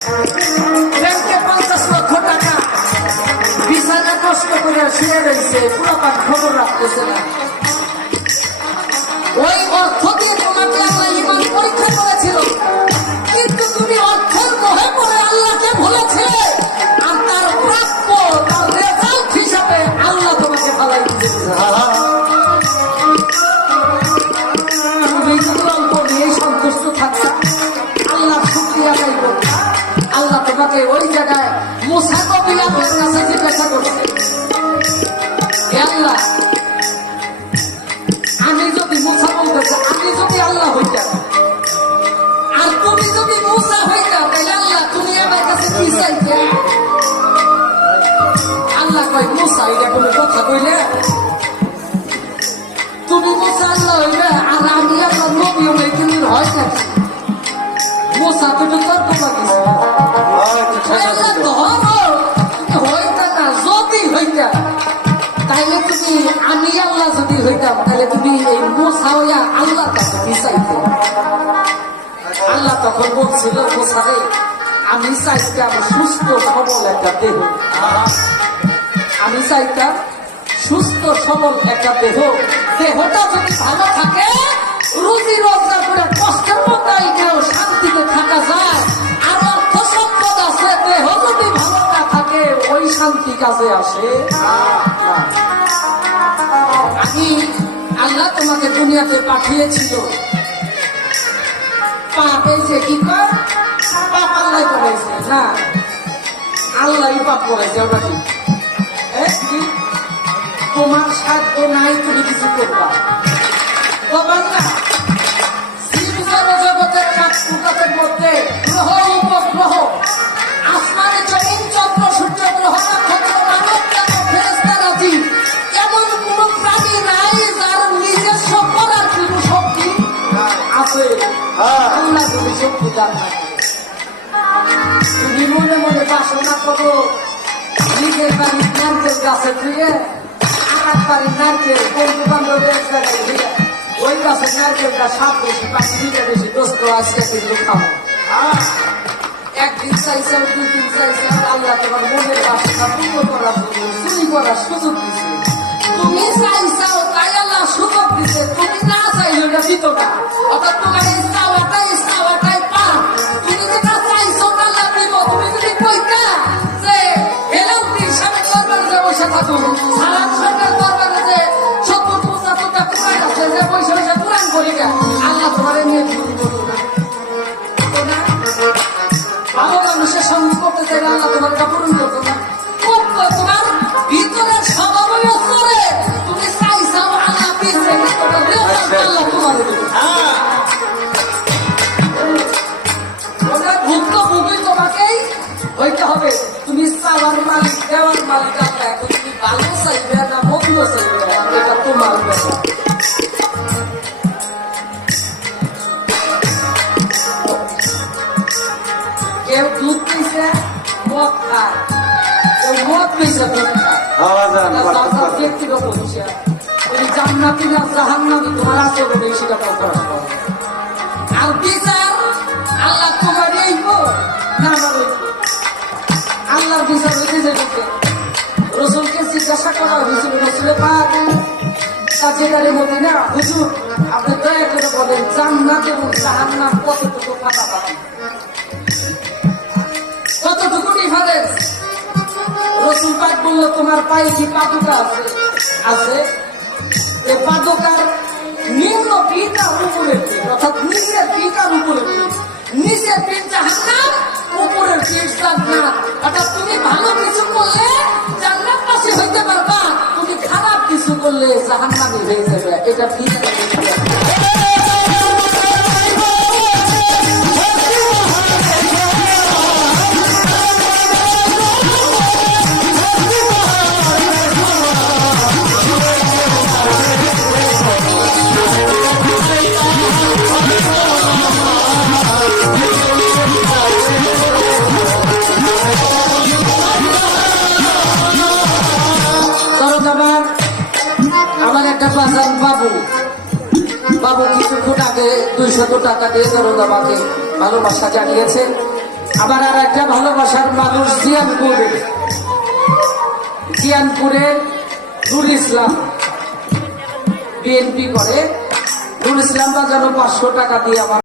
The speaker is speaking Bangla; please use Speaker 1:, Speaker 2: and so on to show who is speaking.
Speaker 1: ব্যাংকে পঞ্চাশ লক্ষ টাকা। বিছানা কষ্ট করে শুয়ে রয়েছে পুরো খবর রাখতেছে না। আল্লাহ কোনো কথা কইলে তুমি মুসা আল্লাহ হইবে, আর আমি আল্লাহ নবী কিন্তু হয় নাকি মুসা তো তো তর্ক লাগিছে না তাইলে তুমি আমি আল্লাহ যদি হইতাম তাহলে তুমি এই মোসা হইয়া আল্লাহ কাছে আল্লাহ তখন বলছিল মোসারে আমি চাইতাম সুস্থ সবল একটা দেহ। আমি চাইতাম সুস্থ, সবল একটা দেহ। দেহটা যদি ভালো থাকে, রুজি রোজগার করে কষ্টের কেউ শান্তিতে থাকা যায়। আর অর্থ সম্পদ আছে, দেহ যদি ভালো না থাকে, ওই শান্তি কাজে আসে আমি আল্লাহ তোমাকে দুনিয়াতে পাঠিয়েছিল। পাপ হয়েছে কি কর পাপ আল্লাহ করেছে, না। আল্লাহ পাপ করেছে ওটা ঠিক? তোমার সাধ্য নাই তুমি কিছু করবা। করবার জগতের কাঠকুটাতের মধ্যে গ্রহ উপগ্রহ। আসমানে জমিন চন্দ্র সূর্য গ্রহ নক্ষত্র মানব জানব ফেরেশতা রাজি এমন কোন প্রাণী নাই যার নিজস্ব করার কোন শক্তি আছে। আল্লাহ তুমি শক্তি দান তুমি মনে মনে বাসনা করো। নিজের বাড়ির নারকেল গাছে ধুয়ে আমার বাড়ির নারকেল বন্ধু বান্ধব এক জায়গায় ধুয়ে ওই গাছের নারকেলটা সাপ বেশি পাখি দিতে বেশি দোস্ত আজকে কিন্তু খাব একদিন চাইছে দুই দিন চাইছে আর আল্লাহ তোমার মনের বাসনা পূর্ণ করার জন্য চুরি করার সুযোগ দিছে হবে তুমি চাওয়ার মালিক দেওয়ার মালিক আল্লাহ এখন তুমি ভালো চাইবে না মন্দ চাইবে এটা তোমার ব্যাপার। কেউ দুধ পিছে মদ খায়। কেউ মদ পিছে দুধ খায়। এটা তার তার ব্যক্তিগত বিষয়। জান্নাতি না জাহান্নাতি তোমার আচরণে সেটা প্রকাশ করে। আর তোমার পায়ে কি আছে? এ নিম্ন পিতার উপরের পিঠ অর্থাৎ নিচের পিতার উপরের পিঠ নিচের পিঠ জাহান্নাম, উপরের পিঠ জান্নাত। অর্থাৎ তুমি ভালো কিছু করলে জান্নাত পাশে হইতে পারবা। করলে জাহান্নামে হয়ে যাবে এটা পিতার বাজার বাবু বাবু কিছুক্ষণ আগে দুইশত টাকা দিয়ে ধরো আমাকে ভালোবাসা জানিয়েছে। আবার আর একটা ভালোবাসার মানুষ জিয়ানপুরে। জিয়ানপুরের নুর ইসলাম। বিএনপি করে। নুর ইসলাম যেন পাঁচশো টাকা দিয়ে আমার